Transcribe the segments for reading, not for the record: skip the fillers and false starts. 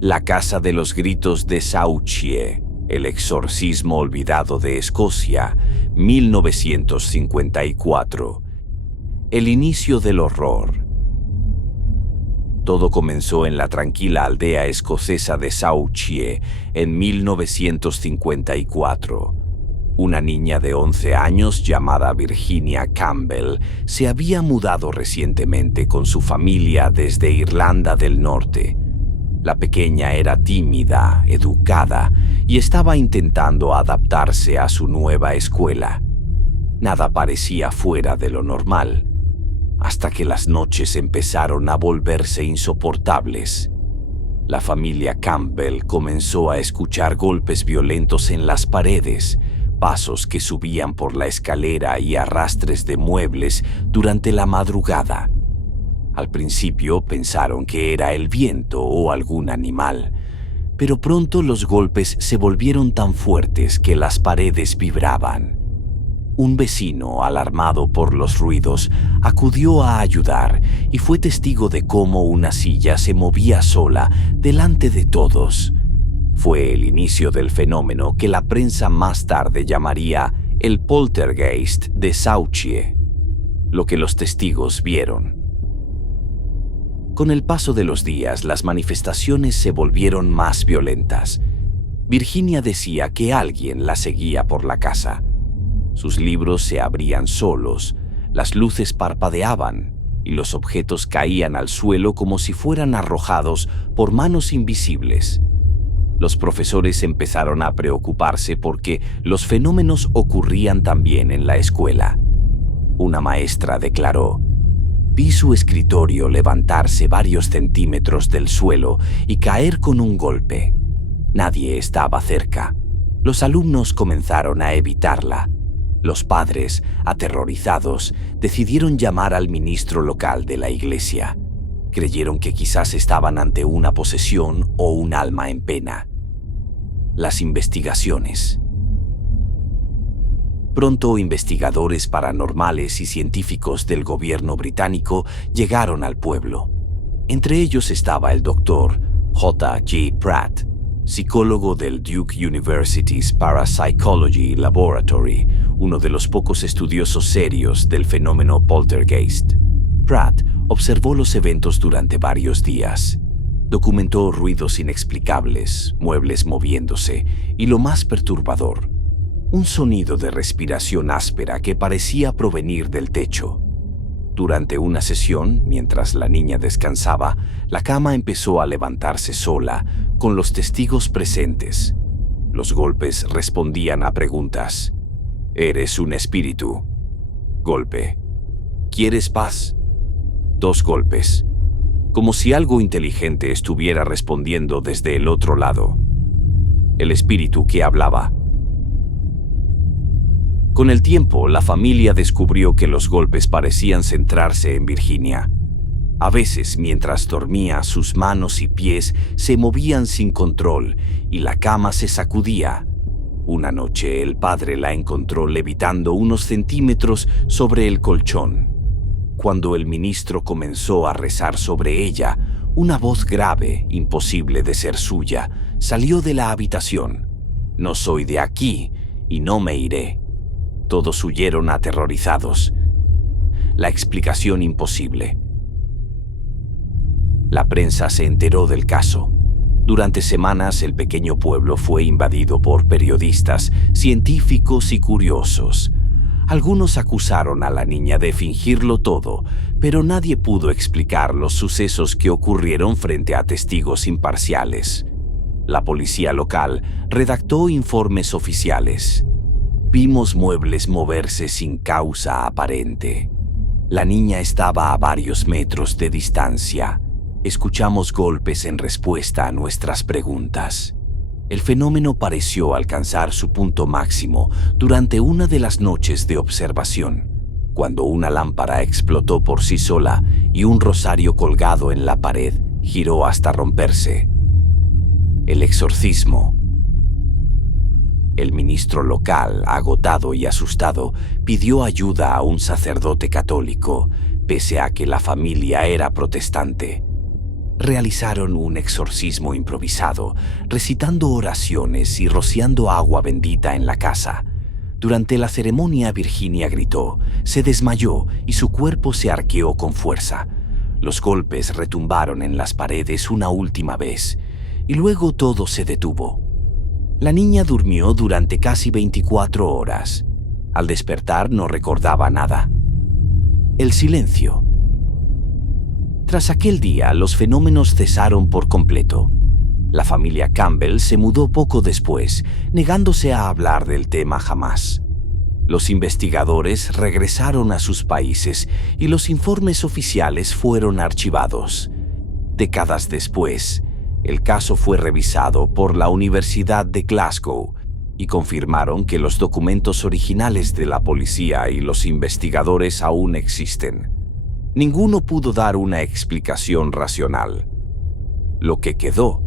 La Casa de los Gritos de Sauchie, El exorcismo olvidado de Escocia, 1954. El inicio del horror. Todo comenzó en la tranquila aldea escocesa de Sauchie en 1954. Una niña de 11 años llamada Virginia Campbell se había mudado recientemente con su familia desde Irlanda del Norte. La pequeña era tímida, educada y estaba intentando adaptarse a su nueva escuela. Nada parecía fuera de lo normal, hasta que las noches empezaron a volverse insoportables. La familia Campbell comenzó a escuchar golpes violentos en las paredes, pasos que subían por la escalera y arrastres de muebles durante la madrugada. Al principio pensaron que era el viento o algún animal, pero pronto los golpes se volvieron tan fuertes que las paredes vibraban. Un vecino, alarmado por los ruidos, acudió a ayudar y fue testigo de cómo una silla se movía sola delante de todos. Fue el inicio del fenómeno que la prensa más tarde llamaría el poltergeist de Sauchie, lo que los testigos vieron. Con el paso de los días, las manifestaciones se volvieron más violentas. Virginia decía que alguien la seguía por la casa. Sus libros se abrían solos, las luces parpadeaban y los objetos caían al suelo como si fueran arrojados por manos invisibles. Los profesores empezaron a preocuparse porque los fenómenos ocurrían también en la escuela. Una maestra declaró: "Vi su escritorio levantarse varios centímetros del suelo y caer con un golpe. Nadie estaba cerca. Los alumnos comenzaron a evitarla. Los padres, aterrorizados, decidieron llamar al ministro local de la iglesia. Creyeron que quizás estaban ante una posesión o un alma en pena." Las investigaciones. Pronto, investigadores paranormales y científicos del gobierno británico llegaron al pueblo. Entre ellos estaba el doctor J. G. Pratt, psicólogo del Duke University's Parapsychology Laboratory, uno de los pocos estudiosos serios del fenómeno poltergeist. Pratt observó los eventos durante varios días. Documentó ruidos inexplicables, muebles moviéndose y, lo más perturbador, un sonido de respiración áspera que parecía provenir del techo. Durante una sesión, mientras la niña descansaba, la cama empezó a levantarse sola, con los testigos presentes. Los golpes respondían a preguntas. ¿Eres un espíritu? Golpe. ¿Quieres paz? 2 golpes. Como si algo inteligente estuviera respondiendo desde el otro lado. El espíritu que hablaba. Con el tiempo, la familia descubrió que los golpes parecían centrarse en Virginia. A veces, mientras dormía, sus manos y pies se movían sin control y la cama se sacudía. Una noche, el padre la encontró levitando unos centímetros sobre el colchón. Cuando el ministro comenzó a rezar sobre ella, una voz grave, imposible de ser suya, salió de la habitación. «No soy de aquí y no me iré». Todos huyeron aterrorizados. La explicación imposible. La prensa se enteró del caso. Durante semanas, el pequeño pueblo fue invadido por periodistas, científicos y curiosos. Algunos acusaron a la niña de fingirlo todo, pero nadie pudo explicar los sucesos que ocurrieron frente a testigos imparciales. La policía local redactó informes oficiales. Vimos muebles moverse sin causa aparente. La niña estaba a varios metros de distancia. Escuchamos golpes en respuesta a nuestras preguntas. El fenómeno pareció alcanzar su punto máximo durante una de las noches de observación, cuando una lámpara explotó por sí sola y un rosario colgado en la pared giró hasta romperse. El exorcismo. El ministro local, agotado y asustado, pidió ayuda a un sacerdote católico, pese a que la familia era protestante. Realizaron un exorcismo improvisado, recitando oraciones y rociando agua bendita en la casa. Durante la ceremonia, Virginia gritó, se desmayó y su cuerpo se arqueó con fuerza. Los golpes retumbaron en las paredes una última vez, y luego todo se detuvo. La niña durmió durante casi 24 horas. Al despertar no recordaba nada. El silencio. Tras aquel día, los fenómenos cesaron por completo. La familia Campbell se mudó poco después, negándose a hablar del tema jamás. Los investigadores regresaron a sus países y los informes oficiales fueron archivados. Décadas después, el caso fue revisado por la Universidad de Glasgow y confirmaron que los documentos originales de la policía y los investigadores aún existen. Ninguno pudo dar una explicación racional. Lo que quedó.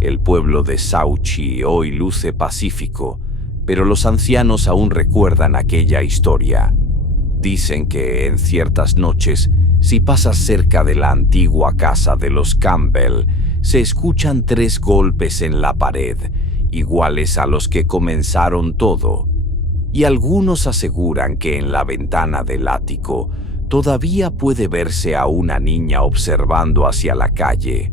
El pueblo de Sauchi hoy luce pacífico, pero los ancianos aún recuerdan aquella historia. Dicen que en ciertas noches, si pasas cerca de la antigua casa de los Campbell, se escuchan 3 golpes en la pared, iguales a los que comenzaron todo. Y algunos aseguran que en la ventana del ático todavía puede verse a una niña observando hacia la calle,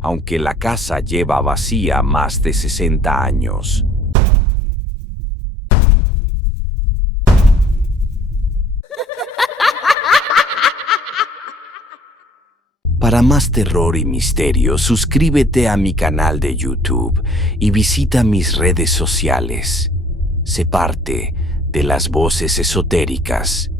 aunque la casa lleva vacía más de 60 años. Para más terror y misterio, suscríbete a mi canal de YouTube y visita mis redes sociales. Sé parte de las voces esotéricas.